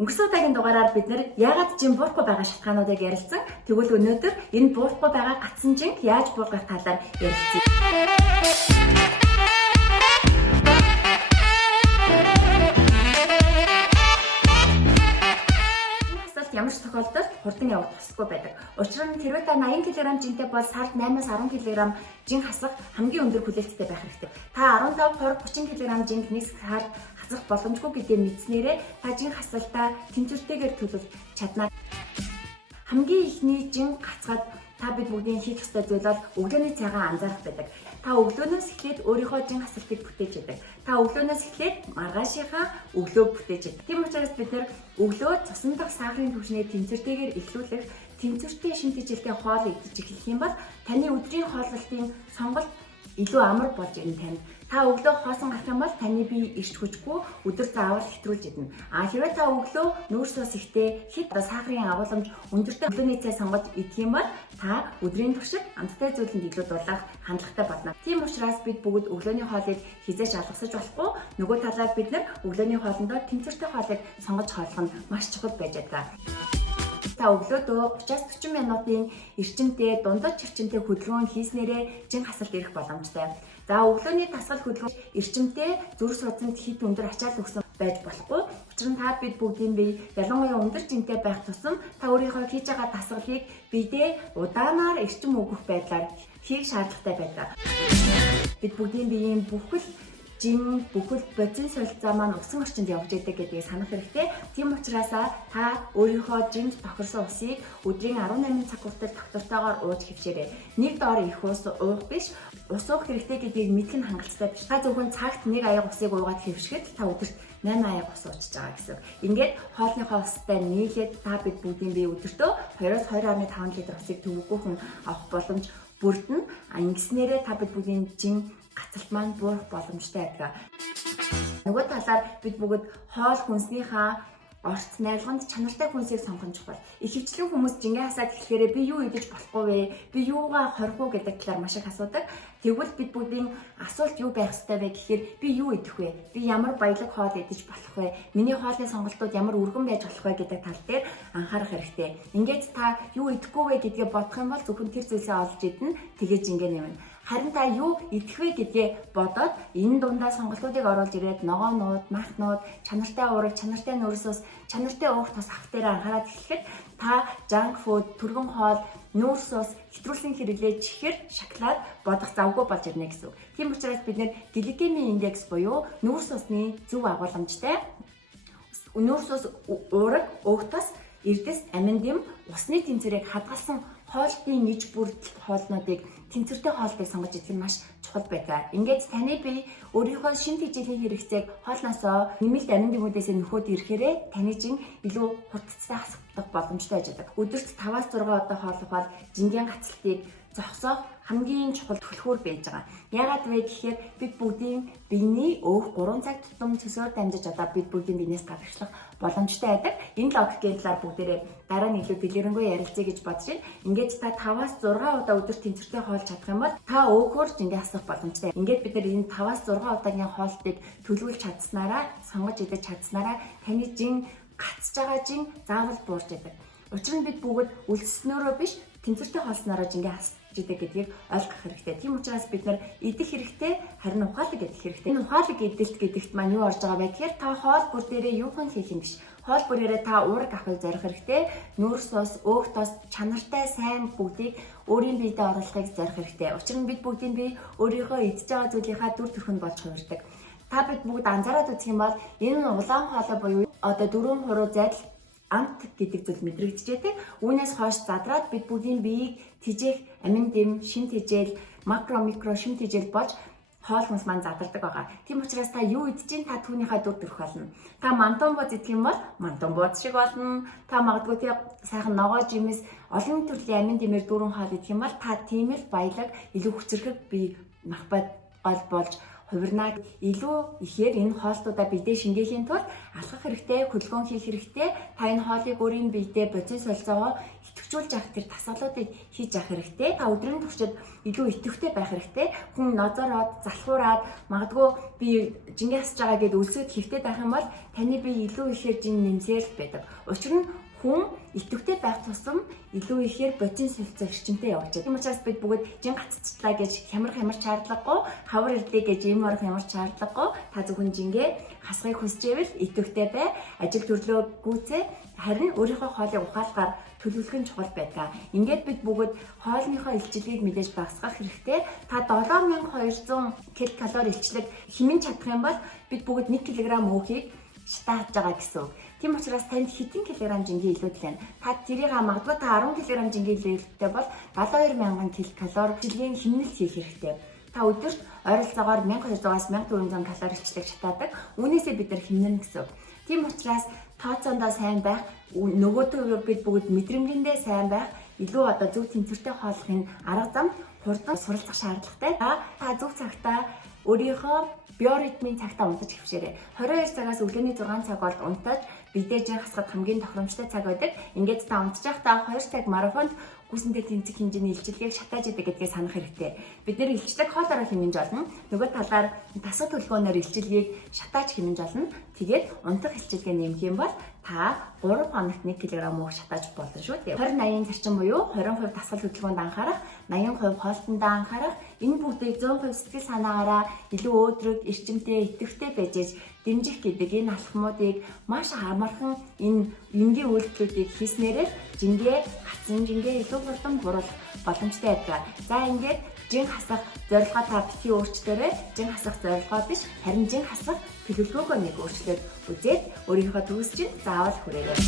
Өнгөрсөн удаагийн дугаараар бид нэр яагаад жин буурахгүй байгаа шалтгаануудыг ярилцсан. Тэгвэл өнөөдөр энэ буурахгүй байгаа гацсан жинг яаж буургах талаар ярилцъя. Ямар ч тохиолдолд хурдан явах тусахгүй байдаг. Учир нь хэрвээ та 80 кг жинтэй бол сард 8-10 кг жин хасах хамгийн өндөр хүлээлттэй байх хэрэгтэй. Та 15, 20, 30 кг жинг нэг сард хасах боломжгүй гэдгийг мэдснээрээ та жин хасалтаа тэнцвэртэйгээр төлөвлөж чадна. Хамгийн ихний жин гацгаад та бид бүгдийн хийх ёстой зүйл бол өглөөний цагаан анзаарах байдаг. Та өглөөнөөс эхлээд өөрийнхөө жин хасалтыг бүтээж яадаг. Та өглөөнөөс эхлээд маргаашийнхаа өглөө бүтээж яадаг. Тийм учраас бид өглөө цусан дах сахарын түвшнийг тэнцвэртэйгээр эхлүүлэх, тэнцвэртэй шин тэжээлтэй хоол идэж эхлэх юм бол таны өдрийн хооллолтын сонголт илүү амар болж ирнэ танд. Та өглөө хоосон гарах юм бол таны бие эрч хүчгүй өдөр заавал хэтрүүлж идэнэ. Хэрвээ та өглөө нүүрсөөс ихтэй хэд сахарын агуулмж өндөртэй өглөөний цай сонгож идэх юм бол та өдрийн туршид амттай зүйлэнд илүү дулаах хандлагатай болно. Тийм учраас бид бүгд өглөөний хоолыг хизээч алгасаж болохгүй. Нөгөө талаар бид өглөөний хоолндоо тэнцвэртэй хоолыг сонгож хооллох нь маш чухал байж байгаа. Та өглөөдөө 30-40 минутын эрчимтэй, дундад чирчимтэй хөдөлгөөн хийснээрээ жин хасалт ирэх боломжтой. За өглөөний тасгал хөдөлгөөн эрчимтэй зүрх судаснд хит өндөр ачаал өгсөн байж болохгүй. Учир нь та бид бүгдийн бие ялангуяа өндөр жинтэй байх тусам та өөрийнхөө хийж байгаа дасгалыг биедээ удаанаар эрчим өгөх байдлаар хийх шаардлагатай байдаг. Бид бүгдийн биеийн бүхэл жин бүхэл бодис солилцоо маань усан орчинд явж байдаг гэдгийг санах хэрэгтэй. Тийм учраас та өөрийнхөө жинд тохирсон усыг өдрийн 18 цаг хүртэл доктортойгоор ууж хэвшээрэй. Нэг доор их ус уух биш, ус уух хэрэгтэй гэдгийг мэдэх нь хангалттай биш. Та зөвхөн цагт нэг аяга усыг уугаад хэвшгэхэд та өдөрт 8 аяга ус уучж байгаа гэсэн. Ингээд хоолныхоо устай нийлээд та бид бүгдийн бие өдөртөө 2-2.5 литр усыг төвөггүйхэн авах боломж бүрдэнэ. Ингэснээрээ та бид бүгдийн жин гацалт маань буурах боломжтой байдаг. Нөгөө талаар бид бүгд хоол хүнснийхаа орц найрлаганд чанартай хүнсийг сонгох нь чухал. Ихэвчлэн хүмүүс жингээ хасаад эхлэхээр би юу идэж болохгүй вэ? Би юугаа хорих уу гэдэг талаар маш их асуудаг. Тэгвэл бид бүгдийн асуулт юу байх ёстой вэ гэхээр би юу идэх вэ? Би ямар баялаг хоол идэж болох вэ? Миний хоолны сонголтууд ямар өргөн байж болох вэ гэдэг тал дээр анхаарах хэрэгтэй. Ингээд та юу идэхгүй вэ гэдгээ бодох юм бол зөвхөн тэр зүйлсээ олж идэнэ, тэгээд жингээ нэмнэ. Харин та юу идэх вэ гэдгээ бодоод энэ дундаа сонголтуудыг оруулж ирээд ногоонууд, махнууд, чанартай уураг, чанартай нүүрсөөс, чанартай уух тус ах дээр анхаарал хэлэхэд та junk food, түргэн хоол, нүүрсөөс, хэтрүүлсэн хэрэглээ, чихэр, шоколад бодох завгүй болж ирнэ гэсэн үг. Тийм учраас бид гликемийн индекс буюу нүүрс усны зөв агуулмжтай нүүрсөөс уураг, уух тус, эрдэс, амин дэм, усны тэнцвэрийг хадгалсан хоолны нийж бүрдэх хоолнуудыг тэнцвэртэй хоолыг сонгож идэх нь маш чухал байдаг. Ингээд таны бие өөрийнхөө шин тэжээлийн хэрэгцээг хоолноосоо нэмэлт амин дэмүүдээс нөхөд ирэхээрээ таны жин илүү хурдцтай хасагдах боломжтой байж байгаа. Өдөрт 5-6 удаа хооллох бол жингийн гацалтыг зогсоох хамгийн чухал төлхөөр байж байгаа. Яагаад вэ гэхээр бид бүгдийн биений өөх 3 цаг тутам цөсөөр дамжиж бид бүгдийн биенээс гадагшлах боломжтой байдаг. Энэ логикийн талаар бүгдээрээ дараа нь илүү дэлгэрэнгүй ярилцъя гэж бодож байна. Ингээд та 5-6 удаа өдөрт тэнцвэртэй хоолж чадах юм бол та өөхөөр жингээ хасах боломжтой. Ингээд бид энэ 5-6 удаагийн хоолтыг төлөвлөж чадсанараа, сонгож идэж чадсанараа таны жин гацж байгаа жин заавал буурч идэг. Учир нь бид бүгд үлдснөөрөө биш тэнцвэртэй хоолснараа жингээ хасж идэг гэдгийг ойлгох хэрэгтэй. Тийм учраас бид идэх хэрэгтэй, харин ухаалаг идэх хэрэгтэй. Энэ ухаалаг идэлт гэдэгт маань юу орж байгаа вэ гэхээр та хоол бүр дээрээ юухан хийх юм биш. Хоол бүрээрээ та уураг авахыг зорих хэрэгтэй. Нүүрс ус, өөх тос, чанартай сайн бүгдийг өөрийн биедээ оруулахыг зорих хэрэгтэй. Учир нь бид бүгдийн бие өөрийнхөө идж байгаа зүйлийнхаа дүр төрхөнд болж хувирдаг. Та бид бүгд анзаараад үзэх юм бол энэ улаан хоолой буюу одоо 4 хуруу зайдал амт гэдэг зүйл мэдрэгдэж байдаг. Үүнээс хойш задраад бид бүгдийн биеийг тэжээх амин дэм, шин тэжээл, макро, микро шин тэжээл болж хоол хүнс маань задардаг байгаа. Тийм учраас та юу идэж та түүнийхээ дүр төрх болно. Та мантон бууз идэх юм бол мантон бууз шиг болно. Та магадгүй сайхан ногоо жимс олон төрлийн амин дэмээр дүүрэн хоол идэх юм бол та тийм л баялаг, илүү хүчрхэг бие мах гол болж хувирнаа. Илүү ихээр энэ хоолтуудаа бидээ шингээхийн тулд алхах хэрэгтэй, хөдөлгөөн хийх хэрэгтэй. та энэ хоолыг өөрийн биедээ бодис солилцоогоо идэвхжүүлж авах тэр дасгалуудыг хийж авах хэрэгтэй. Та өдрийн туршид илүү идэвхтэй байх хэрэгтэй. Хүн нозороод, залхуураад, магадгүй би жингээ хасж байгаа гэдээ өлсөд хэвтээд байх юм бол таны бие илүү ихээр жин нэмсэл байдаг. Учир нь хүн идэвхтэй байх тусам илүү ихээр бодис солилцоо эрчимтэй явж байгаа. Тийм учраас бид бүгд жин гаццлаа гэж хямарч шаардлагагүй, хавар ирлээ гэж юм орох ямар шаардлагагүй. Та зөвхөн жингээ хасахыг хүсэж байвал идэвхтэй бай, ажил төрлөө гүйцээ, харин өөрийнхөө хоолыг ухаалгаар төлөвлөх нь чухал байдаг. Ингээд бид бүгд хоолныхоо илчилгээг мэдээж багасгах хэрэгтэй. Та 7200 ккал илчлэг хэмнэн чадах юм бол бид бүгд 1 кг өөхийг шатааж байгаа гэсэн үг. Тийм учраас танд хэдэн килограмм жингээ илүүд байна. Та тэрийг магадгүй та 10 кг жингээ илүүдтэй бол 72000 ккал жилийн хэмнэлт хийх хэрэгтэй. Та өдөрт ойролцоогоор 1200-аас 1400 калори илчлэг шатаадаг. Үүнээсээ бид нар хэмнэнэ гэсэн. Тийм учраас тооцоондоо сайн байх, нөгөөдөө бид бүгд мэдрэмжэндээ сайн байх, илүү зөв тэнцвэртэй хооллохын арга зам хурдан суралцах шаардлагатай. Та зөв цагтаа өөрийнхөө биоритмийн цагтаа унтаж хэвшээрэй. 22 цагаас өглөөний 6 цаг бол унтаж бидээ жин хасахад хамгийн тохиромжтой цаг байдаг. Ингээд та унтж байхдаа 2 цаг марафонд гүйсэндээ тэнцэх хэмжээний илчилгээг шатааж идэг гэдгийг санах хэрэгтэй. Бид нэр илчлэг хоолоор хэмнэж болно. Нөгөө талаар тасаг төлгөөнөөр илчилгээг шатааж хэмнэж болно. Тэгээд унтах илчилгээ нэмэх юм бол та 3 хоногт 1 кг өөх шатааж болно шүү дээ. 20-80 зарчим буюу 20% дасгал хөдөлгөөнд анхаарах, 80% хоолтондоо анхаарах, энэ бүгдийг 100% сэтгэл санаагаараа илүү өөдрөг, эрчимтэй, идэвхтэй байж дэмжих гэдэг энэ алхмуудыг маш амархан энэ энгийн үйлдэлүүдийг хийснээрээ жингээ, хатсан жингээ илүү хурдан буруулах боломжтой байдаг. За ингээд жин хасах зорилгоо та битгий өөрчлөөрэй. Жин хасах зорилгоо биш, харин жин хасах төлөвлөгөөгөө нэг өөрчлөөд үзээд өөрийнхөө төгс чинь заавал хүрээрэй.